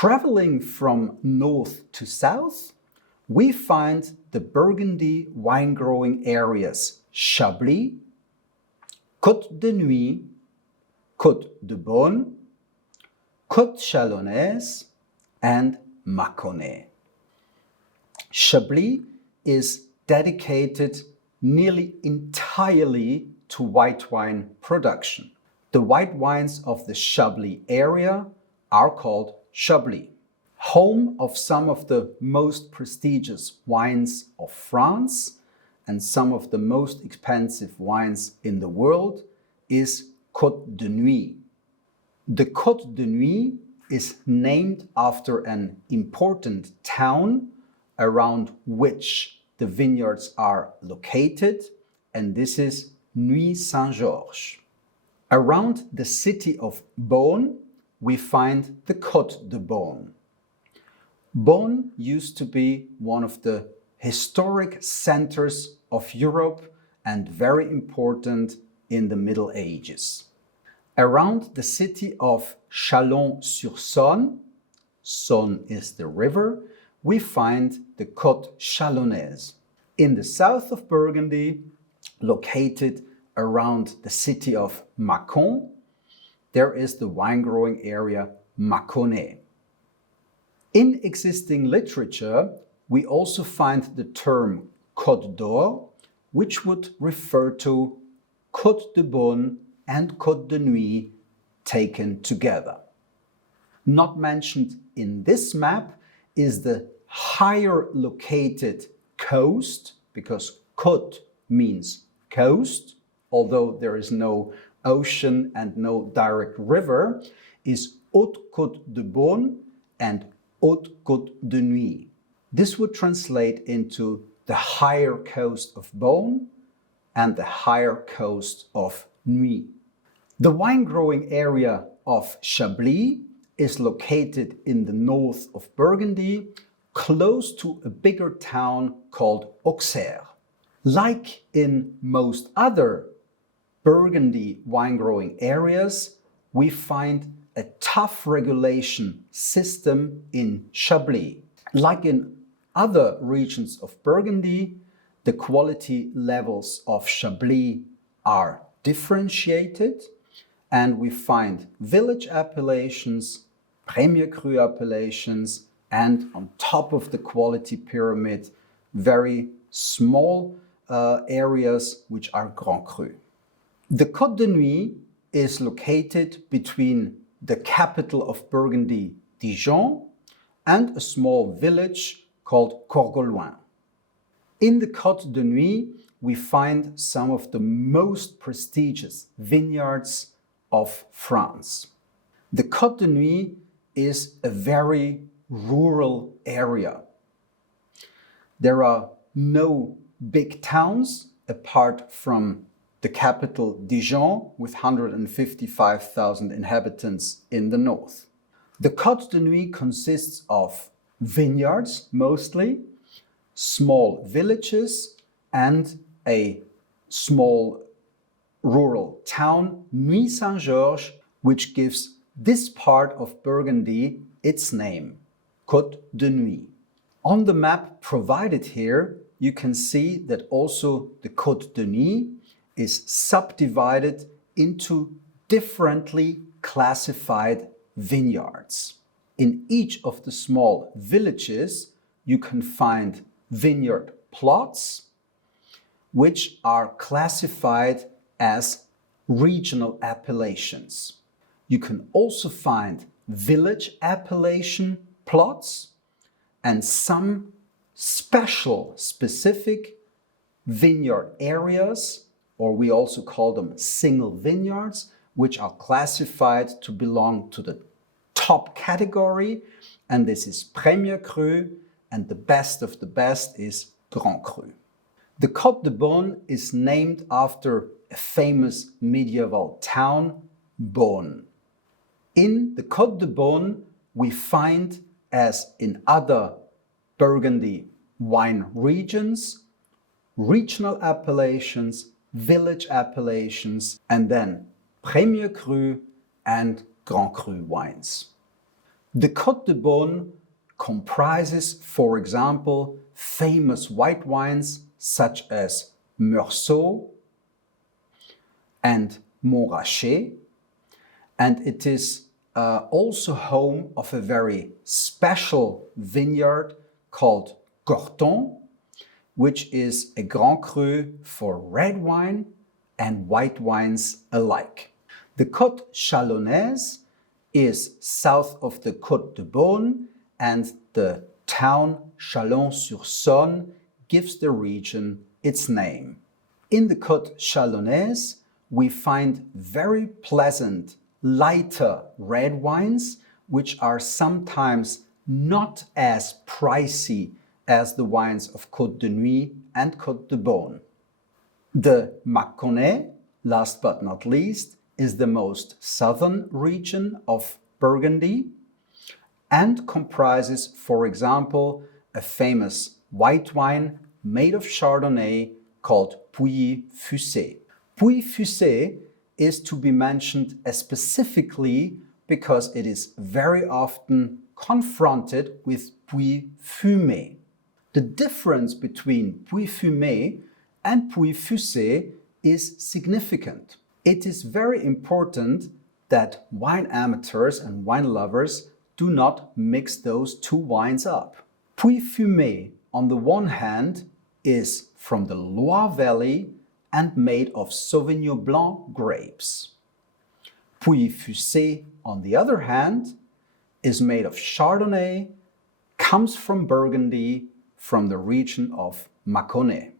Traveling from north to south, we find the Burgundy wine-growing areas Chablis, Côte de Nuit, Côte de Beaune, Côte Chalonnaise, and Mâconnais. Chablis is dedicated nearly entirely to white wine production. The white wines of the Chablis area are called Chablis. Home of some of the most prestigious wines of France and some of the most expensive wines in the world is Côte de Nuit. The Côte de Nuit is named after an important town around which the vineyards are located, and this is Nuits-Saint-Georges. Around the city of Beaune, we find the Côte de Beaune. Beaune used to be one of the historic centers of Europe and very important in the Middle Ages. Around the city of Chalon-sur-Saône, Saône is the river, we find the Côte Chalonnaise. In the south of Burgundy, located around the city of Mâcon, there is the wine-growing area Mâconnais. In existing literature, we also find the term Côte d'Or, which would refer to Côte de Beaune and Côte de Nuit taken together. Not mentioned in this map is the higher located coast, because côte means coast, although there is no ocean and no direct river, is Haute-Côte de Beaune and Haute-Côte de Nuit. This would translate into the higher coast of Beaune and the higher coast of Nuit. The wine-growing area of Chablis is located in the north of Burgundy, close to a bigger town called Auxerre. Like in most other Burgundy wine-growing areas, we find a tough regulation system in Chablis. Like in other regions of Burgundy, the quality levels of Chablis are differentiated, and we find village appellations, Premier Cru appellations, and on top of the quality pyramid, very small areas which are Grand Cru. The Côte de Nuit is located between the capital of Burgundy, Dijon, and a small village called Corgolloin. In the Côte de Nuit, we find some of the most prestigious vineyards of France. The Côte de Nuit is a very rural area. There are no big towns apart from the capital Dijon with 155,000 inhabitants in the north. The Côte de Nuit consists of vineyards mostly, small villages, and a small rural town, Nuits-Saint-Georges, which gives this part of Burgundy its name, Côte de Nuit. On the map provided here, you can see that also the Côte de Nuit is subdivided into differently classified vineyards. In each of the small villages, you can find vineyard plots, which are classified as regional appellations. You can also find village appellation plots and some specific vineyard areas, or we also call them single vineyards, which are classified to belong to the top category, and this is Premier Cru, and the best of the best is Grand Cru. The Côte de Beaune is named after a famous medieval town, Beaune. In the Côte de Beaune, we find, as in other Burgundy wine regions, regional appellations, village appellations, and then Premier Cru and Grand Cru wines. The Côte de Beaune comprises, for example, famous white wines such as Meursault and Montrachet, and it is also home of a very special vineyard called Corton, which is a Grand Cru for red wine and white wines alike. The Côte Chalonnaise is south of the Côte de Beaune, and the town Chalon-sur-Saône gives the region its name. In the Côte Chalonnaise, we find very pleasant, lighter red wines, which are sometimes not as pricey as the wines of Côte de Nuit and Côte de Beaune. The Mâconnais, last but not least, is the most southern region of Burgundy and comprises, for example, a famous white wine made of Chardonnay called Pouilly-Fuissé. Pouilly-Fuissé is to be mentioned specifically because it is very often confronted with Pouilly-Fumé. The difference between Pouilly-Fumé and Pouilly-Fuissé is significant. It is very important that wine amateurs and wine lovers do not mix those two wines up. Pouilly-Fumé, on the one hand, is from the Loire Valley and made of Sauvignon Blanc grapes. Pouilly-Fuissé, on the other hand, is made of Chardonnay, comes from Burgundy, from the region of Mâconnais.